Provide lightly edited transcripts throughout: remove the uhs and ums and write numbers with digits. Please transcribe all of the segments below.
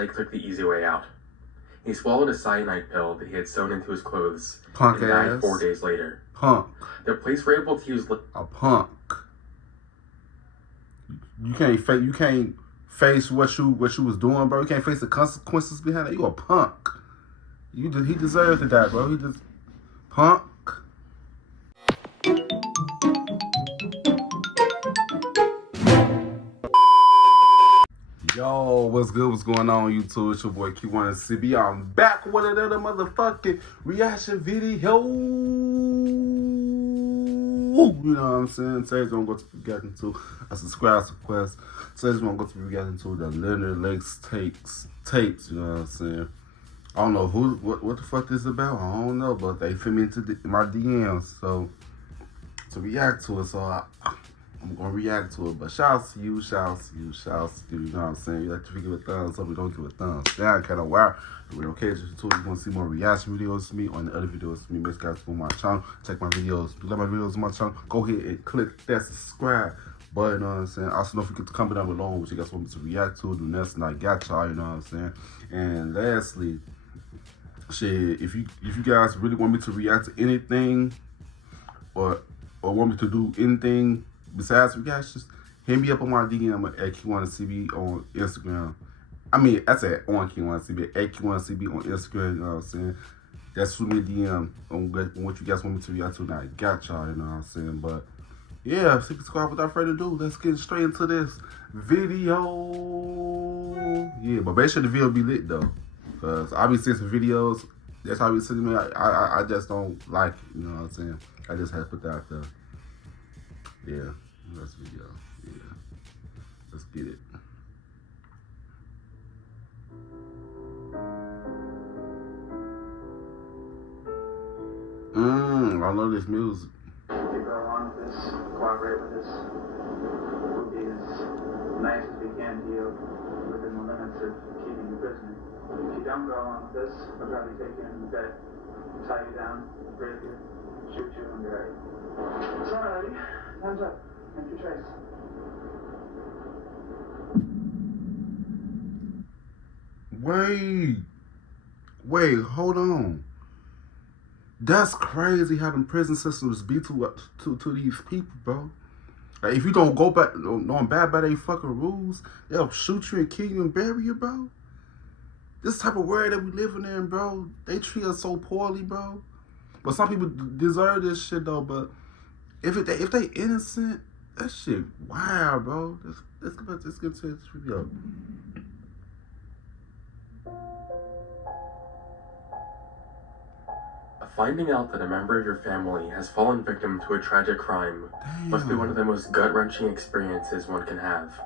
Blake took the easy way out. He swallowed a cyanide pill that he had sewn into his clothes Punk and died ass. 4 days later. Punk. The police were able to use... A punk. You can't face what you was doing, bro. You can't face the consequences behind it. You a punk. He deserved to die, bro. He just punk. Yo, what's good? What's going on, YouTube? It's your boy Q1CB. I'm back with another motherfucking reaction video. You know what I'm saying? Today's gonna go to reaction to a subscribe request. Today's gonna go to reaction to the Leonard tapes. You know what I'm saying? I don't know what the fuck this is about. I don't know, but they fit me into my DMs, so to react to it. So I'm gonna react to it. But shout out to you. You know what I'm saying? You like to give a thumbs up, we don't give a thumbs down. Kind of wild. We're okay. If you want to see more reaction videos from me on the other videos from me, make sure you guys go on my channel. Check my videos. If you like my videos on my channel, go ahead and click that subscribe button. You know what I'm saying? Also, don't forget to comment down below what you guys want me to react to. Do next, and I got y'all. You know what I'm saying? And lastly, shit, if you guys really want me to react to anything or want me to do anything besides reactions, hit me up on my DM at Q1CB on Instagram. I mean, that's at on Q1CB, at Q1CB on Instagram, you know what I'm saying? That's shoot me a DM on what you guys want me to react to. Now I got y'all, you know what I'm saying? But yeah, subscribe without further ado. Let's get straight into this video. Yeah, but make sure the video be lit though. Cause I be seeing some videos, that's how I be sitting there. I just don't like it, you know what I'm saying? I just had to put that out there. Yeah, let's video. Yeah, let's get it. I love this music. If you go along with this, cooperate with this, we'll be as nice as we can to you within the limits of keeping you prisoner. If you don't go along with this, we'll probably take you in the bed, tie you down, rape you, shoot you, and bury you. So, alrighty, time's up. Make your choice. Wait, hold on. That's crazy how them prison systems be to these people, bro. Like, if you don't go back, don't bad by their fucking rules, they'll shoot you and kill you and bury you, bro. This type of world that we living in, bro, they treat us so poorly, bro. But some people deserve this shit, though. But if they innocent, that shit wild, bro. Let's get to this video. Finding out that a member of your family has fallen victim to a tragic crime must be one of the most gut-wrenching experiences one can have.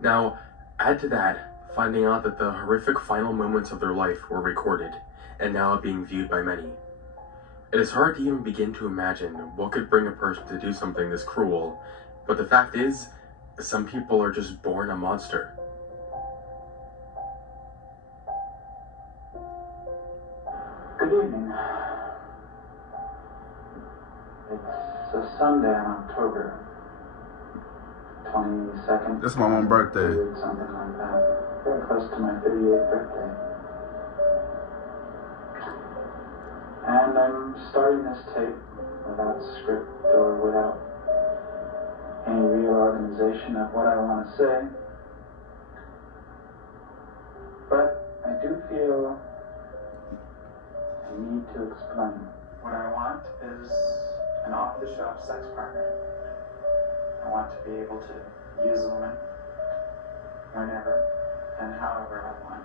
Now, add to that, finding out that the horrific final moments of their life were recorded, and now are being viewed by many. It is hard to even begin to imagine what could bring a person to do something this cruel, but the fact is, some people are just born a monster. Good evening. It's a Sunday in October 22nd. This is my mom's birthday. Something like that. Very close to my 38th birthday. And I'm starting this tape without script or without any real organization of what I want to say. But I do feel I need to explain. What I want is an off-the-shelf sex partner. I want to be able to use a woman whenever and however I want.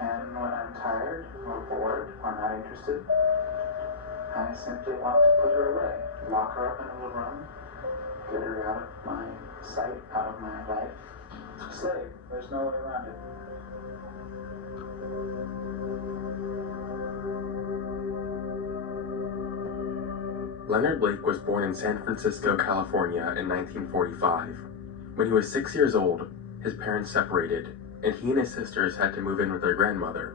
And when I'm tired or bored or not interested, I simply want to put her away. Lock her up in a little room, get her out of my sight, out of my life. Slave, there's no way around it. Leonard Blake was born in San Francisco, California in 1945. When he was 6 years old, his parents separated, and he and his sisters had to move in with their grandmother.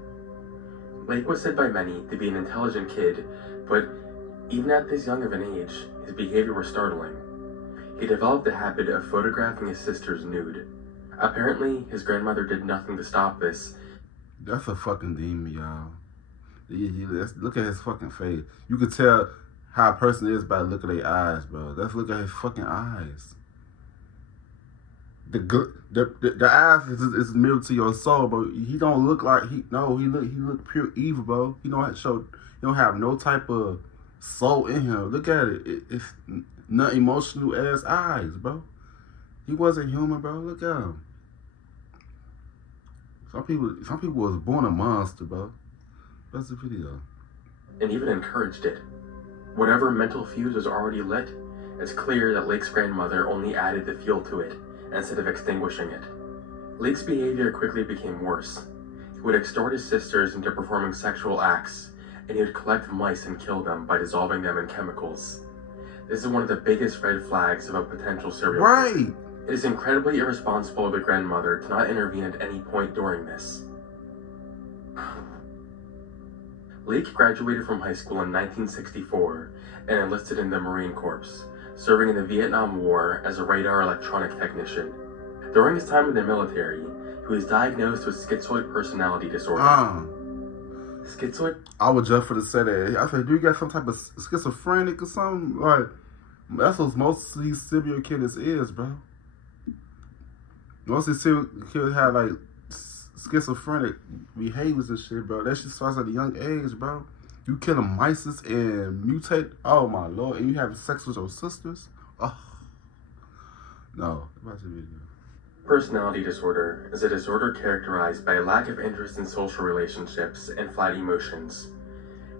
Blake was said by many to be an intelligent kid, but even at this young of an age, his behavior was startling. He developed the habit of photographing his sisters nude. Apparently, his grandmother did nothing to stop this. That's a fucking demon, y'all. Look at his fucking face. You could tell how a person is by the look of their eyes, bro. Let's look at his fucking eyes. The eyes is mirror to your soul, bro. He don't look like he look pure evil, bro. He don't have no type of soul in him. Look at it. It's not emotional ass eyes, bro. He wasn't human, bro. Look at him. Some people was born a monster, bro. That's the video. And even encouraged it. Whatever mental fuse was already lit, it's clear that Lake's grandmother only added the fuel to it instead of extinguishing it. Lake's behavior quickly became worse. He would extort his sisters into performing sexual acts, and he would collect mice and kill them by dissolving them in chemicals. This is one of the biggest red flags of a potential serial killer. Right. It is incredibly irresponsible of the grandmother to not intervene at any point during this. Lake graduated from high school in 1964 and enlisted in the Marine Corps, serving in the Vietnam War as a radar electronic technician. During his time in the military, he was diagnosed with schizoid personality disorder. Schizoid? I was just for to say that. I said, do you got some type of schizophrenic or something? Like, that's what most of these serial killers is, bro. Most of these serial killers have, like, schizophrenic behaviors and shit, bro. That shit starts at a young age, bro. You killing mice and mutate. Oh, my Lord. And you having sex with your sisters? Oh. No. Watch the video. Personality disorder is a disorder characterized by a lack of interest in social relationships and flat emotions.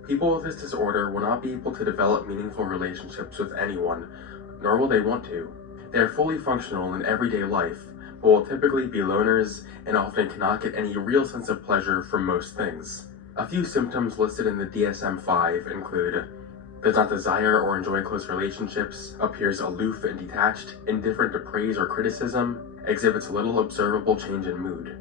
People with this disorder will not be able to develop meaningful relationships with anyone, nor will they want to. They are fully functional in everyday life, but will typically be loners and often cannot get any real sense of pleasure from most things. A few symptoms listed in the DSM-5 include: does not desire or enjoy close relationships, appears aloof and detached, indifferent to praise or criticism, exhibits little observable change in mood.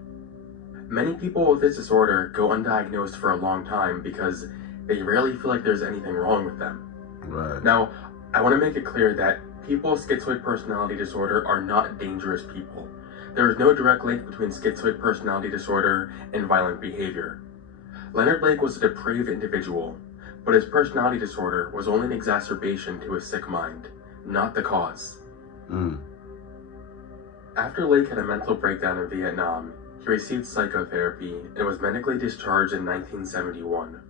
Many people with this disorder go undiagnosed for a long time because they rarely feel like there's anything wrong with them. Right. Now, I want to make it clear that people with schizoid personality disorder are not dangerous people. There is no direct link between schizoid personality disorder and violent behavior. Leonard Lake was a depraved individual, but his personality disorder was only an exacerbation to his sick mind, not the cause. After Lake had a mental breakdown in Vietnam, he received psychotherapy and was medically discharged in 1971.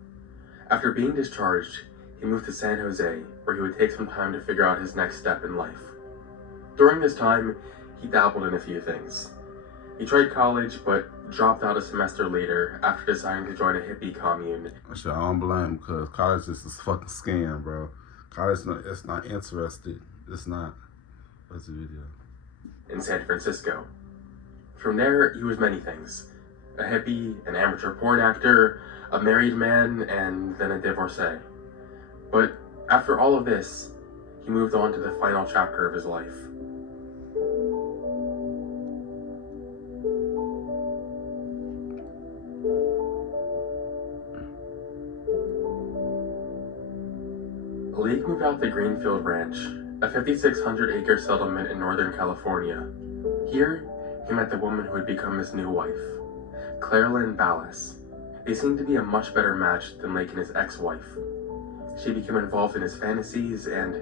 After being discharged, he moved to San Jose, where he would take some time to figure out his next step in life. During this time, he dabbled in a few things. He tried college, but dropped out a semester later after deciding to join a hippie commune. Shit, I don't blame him, because college is a fucking scam, bro. College, it's not interested. It's not. That's the video. In San Francisco. From there, he was many things. A hippie, an amateur porn actor, a married man, and then a divorcee. But after all of this, he moved on to the final chapter of his life. Lake moved out to Greenfield Ranch, a 5,600-acre settlement in Northern California. Here, he met the woman who would become his new wife, Clairlyn Ballas. They seemed to be a much better match than Lake and his ex-wife. She became involved in his fantasies and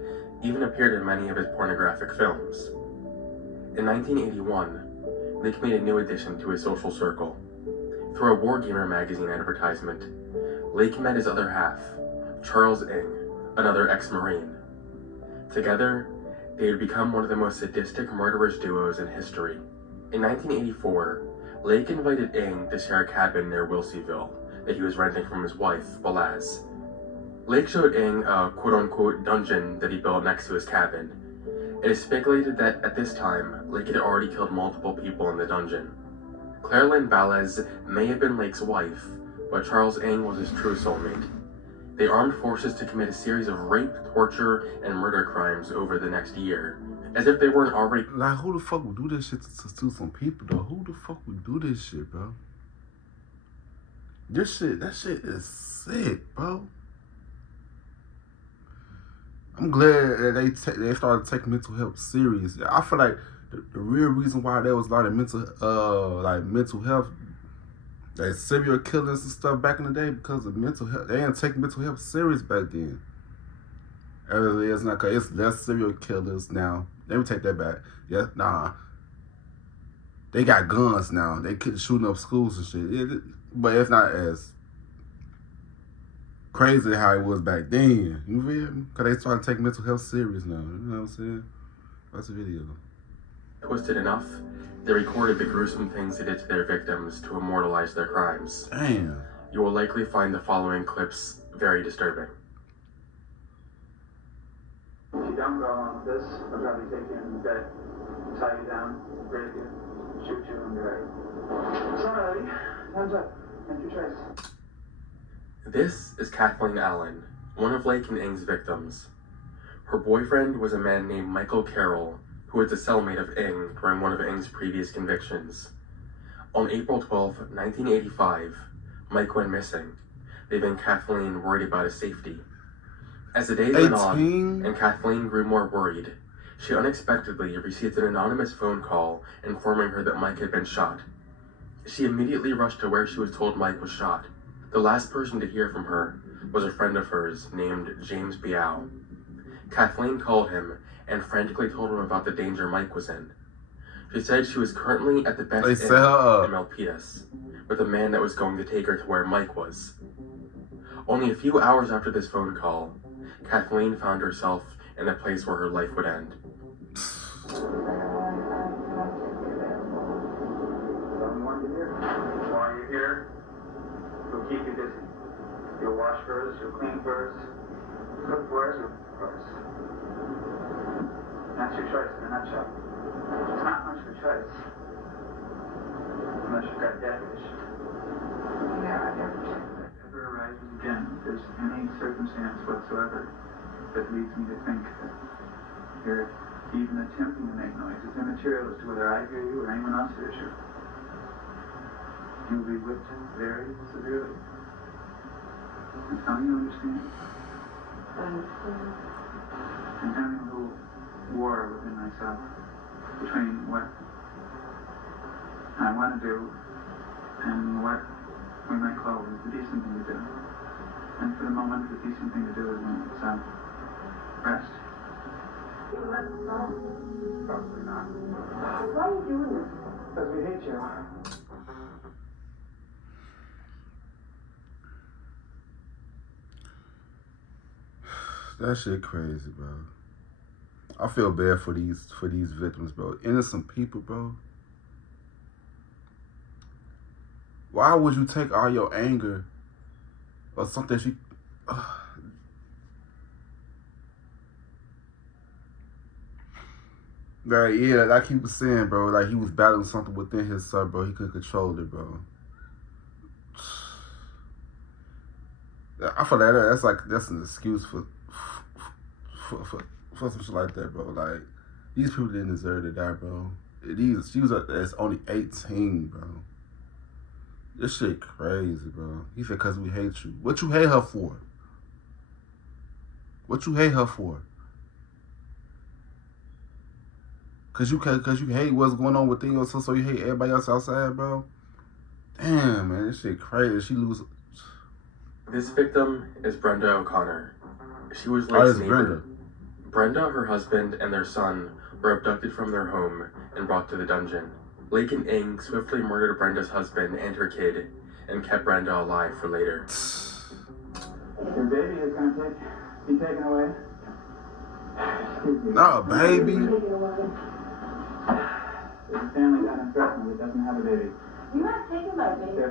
even appeared in many of his pornographic films. In 1981, Lake made a new addition to his social circle. Through a Wargamer magazine advertisement, Lake met his other half, Charles Ng, another ex-Marine. Together, they would become one of the most sadistic murderous duos in history. In 1984, Lake invited Ng to share a cabin near Wilseyville that he was renting from his wife, Balaz. Lake showed Ng a quote-unquote dungeon that he built next to his cabin. It is speculated that at this time, Lake had already killed multiple people in the dungeon. Clairlyn Ballas may have been Lake's wife, but Charles Ng was his true soulmate. They armed forces to commit a series of rape, torture, and murder crimes over the next year, as if they weren't already— Like, who the fuck would do this shit to some people, though? Who the fuck would do this shit, bro? That shit is sick, bro. I'm glad that they started taking mental health serious. I feel like the real reason why there was a lot of mental health, like serial killers and stuff back in the day, because of mental health. They didn't take mental health serious back then. As it is now, cause it's less serial killers now. Let me take that back. Yeah, nah. They got guns now. They keep shooting up schools and shit. But it's not as crazy how it was back then. You feel me? Because they starting to take mental health serious now. You know what I'm saying? That's the video. Twisted enough, they recorded the gruesome things they did to their victims to immortalize their crimes. Damn. You will likely find the following clips very disturbing. If you don't go along with this, I'll probably take you in bed, tie you down, rape you, shoot you, and drag you. Sorry, hands up. Make your choice. This is Kathleen Allen, one of Lake and Ing's victims. Her boyfriend was a man named Michael Carroll, who was the cellmate of Ing during one of Ing's previous convictions. On April 12, 1985, Mike went missing, leaving Kathleen worried about his safety. As the days went on, and Kathleen grew more worried, she unexpectedly received an anonymous phone call informing her that Mike had been shot. She immediately rushed to where she was told Mike was shot. The last person to hear from her was a friend of hers named James Biao. Kathleen called him and frantically told him about the danger Mike was in. She said she was currently at the best inn in Milpitas with a man that was going to take her to where Mike was. Only a few hours after this phone call, Kathleen found herself in a place where her life would end. While you're here, we'll keep you busy. You'll wash for us, you'll clean for us, cook for us, or for us. That's your choice in a nutshell. It's not much of a choice. Unless you've got death wish. Yeah, if it ever arises again, if there's any circumstance whatsoever that leads me to think that you're even attempting to make noise, it's immaterial as to whether I hear you or anyone else hears you. You'll be whipped very severely. And tell me you understand. I understand. I'm having a little war within myself between what I want to do and what we might call the decent thing to do. And for the moment, the decent thing to do is myself. Rest. You let us know. Probably not. Why are you doing this? Because we hate you. That shit crazy, bro. I feel bad for these victims, bro. Innocent people, bro. Why would you take all your anger or something she... Like, yeah, like he was saying, bro, like he was battling something within himself, bro. He couldn't control it, bro. I feel like that's an excuse for some shit like that, bro. Like, these people didn't deserve to die, bro. She was that's only 18, bro. This shit crazy, bro. He said, "Cause we hate you." What you hate her for? What you hate her for? Cause you hate what's going on within yourself, so you hate everybody else outside, bro. Damn, man, this shit crazy. She lose. This victim is Brenda O'Connor. She was Lake's neighbor. Brenda, her husband, and their son were abducted from their home and brought to the dungeon. Lake and Ing swiftly murdered Brenda's husband and her kid and kept Brenda alive for later. Your baby is going to be taken away. No, baby. There's a family down in Fresno that doesn't have a baby. You're not taking my baby.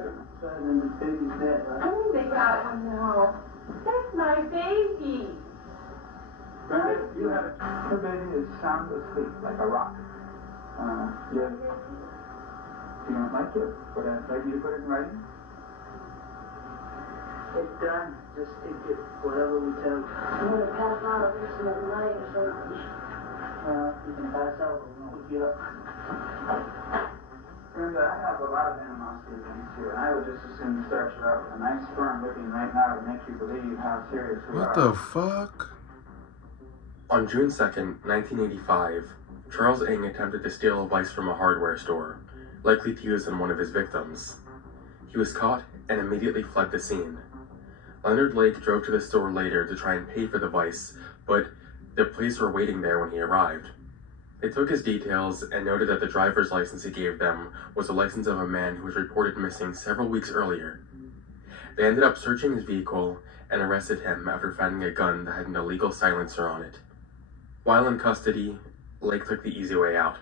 And the baby's dead, right? I mean, they got one now. That's my baby. Brenda, you have it. Her baby is sound asleep like a rock. You don't like it, but I'd like you to put it in writing. It's done. Just take it, whatever we tell you. I'm going to pass out every single night or something. You can pass out, but we won't wake you up. Brenda, I have a lot of animosity against you, and I would just as soon start you out with a nice sperm whipping right now to make you believe how serious we are. What the fuck? On June 2nd, 1985, Charles Ng attempted to steal a vice from a hardware store, likely to use on one of his victims. He was caught and immediately fled the scene. Leonard Lake drove to the store later to try and pay for the vice, but the police were waiting there when he arrived. They took his details and noted that the driver's license he gave them was the license of a man who was reported missing several weeks earlier. They ended up searching his vehicle and arrested him after finding a gun that had an illegal silencer on it. While in custody, Lake took the easy way out.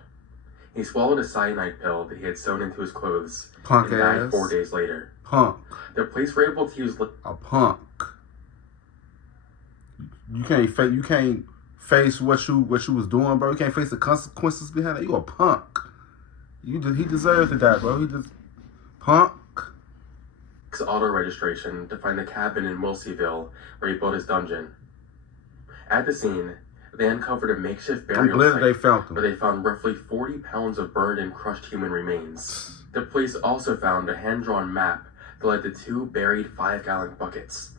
He swallowed a cyanide pill that he had sewn into his clothes Punk and died ass. 4 days later. Punk. The police were able to use A punk. You can't face what you was doing, bro. You can't face the consequences behind it. You a punk. He deserves to die, bro. He just punk. auto registration to find the cabin in Wilseyville where he built his dungeon. At the scene, they uncovered a makeshift I'm burial glad site they found where them. they found roughly 40 pounds of burned and crushed human remains. The police also found a hand-drawn map that led to 2 buried 5-gallon buckets.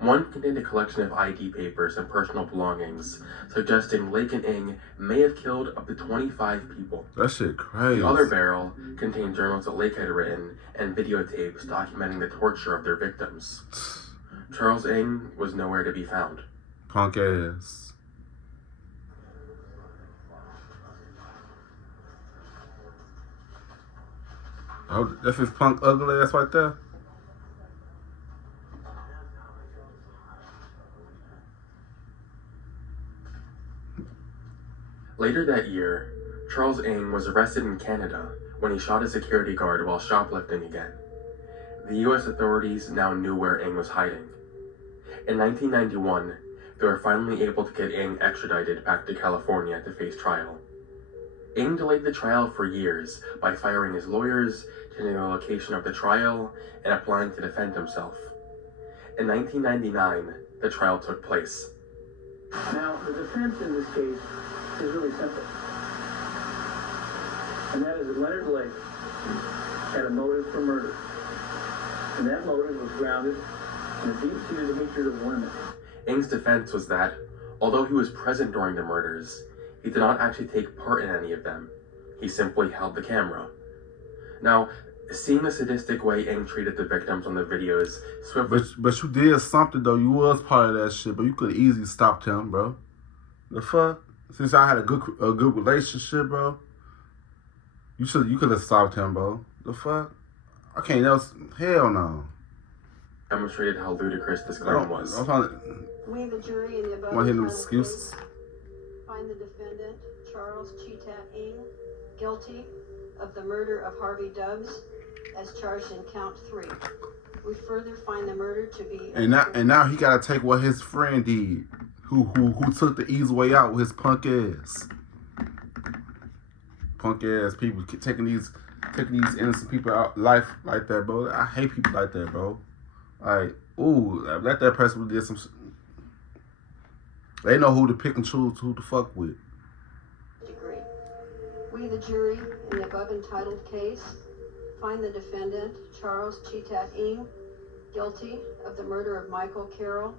One contained a collection of ID papers and personal belongings, suggesting Lake and Ng may have killed up to 25 people. That shit crazy. The other barrel contained journals that Lake had written and videotapes documenting the torture of their victims. Charles Ng was nowhere to be found. Punk ass. Oh, that's his punk ugly ass right there. Later that year, Charles Ng was arrested in Canada when he shot a security guard while shoplifting again. The US authorities now knew where Ng was hiding. In 1991, they were finally able to get Ng extradited back to California to face trial. Ng delayed the trial for years by firing his lawyers, changing the location of the trial, and applying to defend himself. In 1999, the trial took place. Now, the defense in this case is really simple. And that is that Leonard Lake had a motive for murder. And that motive was grounded in a deep-seated hatred of women. Ng's defense was that, although he was present during the murders, he did not actually take part in any of them. He simply held the camera. Now, seeing the sadistic way Ng treated the victims on the videos swiftly... But you did something though. You was part of that shit, but you could have easily stopped him, bro. The fuck? Since I had a good relationship, bro. You could have stopped him, bro. The fuck? I can't else. Hell no. demonstrated how ludicrous this claim was. We, the jury, in the above Want to hear them entitled excuses? case, find the defendant, Charles Cheetah Ng, guilty of the murder of Harvey Dubs, as charged in count 3. We further find the murder to be... And now he gotta take what his friend did, who took the easy way out with his punk ass. Punk ass people taking these innocent people out life like that, bro. I hate people like that, bro. Like, ooh, let that person who did some. They know who to pick and choose, who to fuck with. degree. We, the jury, in the above entitled case, find the defendant, Charles Cheetah Ng, guilty of the murder of Michael Carroll,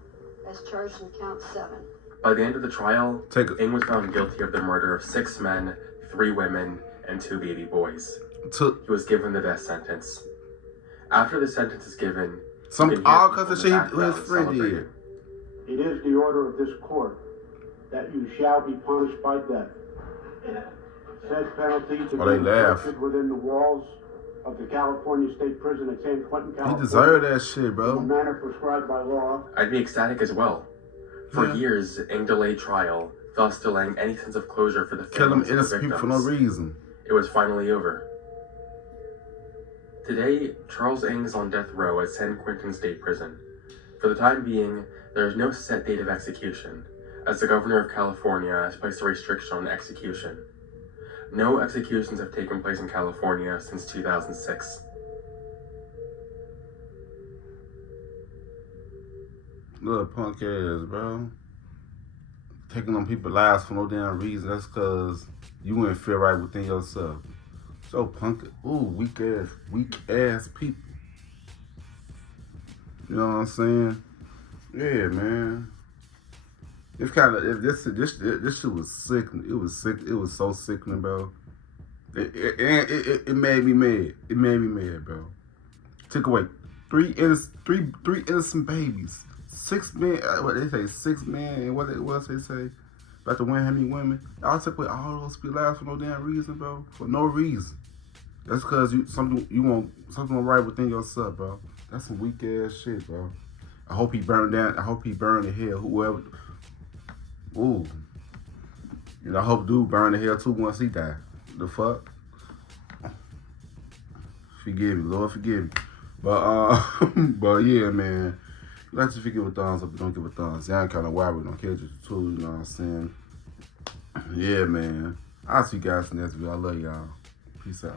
as charged in count 7. By the end of the trial, Ng was found guilty of the murder of 6 men, 3 women, and 2 baby boys. He was given the death sentence. After the sentence is given, all because of shit his friend did. It is the order of this court that you shall be punished by death. Said penalty to be inflicted within the walls of the California State Prison at San Quentin, California. He deserved that shit, bro. In the manner prescribed by law. I'd be ecstatic as well. For years, Ng delayed trial, thus delaying any sense of closure for the families of the victims. Killing innocent people for no reason. It was finally over. Today, Charles Ng is on death row at San Quentin State Prison. For the time being, there is no set date of execution, as the governor of California has placed a restriction on execution. No executions have taken place in California since 2006. Little punk ass, bro. Taking on people's lives for no damn reason. That's because you wouldn't feel right within yourself. So punk. Ooh, weak ass people. You know what I'm saying? Yeah, man. It's kind of this shit was sickening. It was sick. It was so sickening, bro. It made me mad. It made me mad, bro. Took away three innocent babies. 6 men. What they say? 6 men. And what else they say? About to win how many women? Y'all took away all those lives for no damn reason, bro. For no reason. That's because you want something right within yourself, bro. That's some weak ass shit, bro. I hope he burned down. I hope he burned in hell. Whoever. Ooh. You know, I hope dude burned in hell too once he died. The fuck. Forgive me, Lord, forgive me. But yeah, man. You like to forgive a thumbs up, but don't give a thumbs down. Kind of why we don't catch you too. You know what I'm saying? Yeah, man. I'll see you guys next video. I love y'all. Peace out.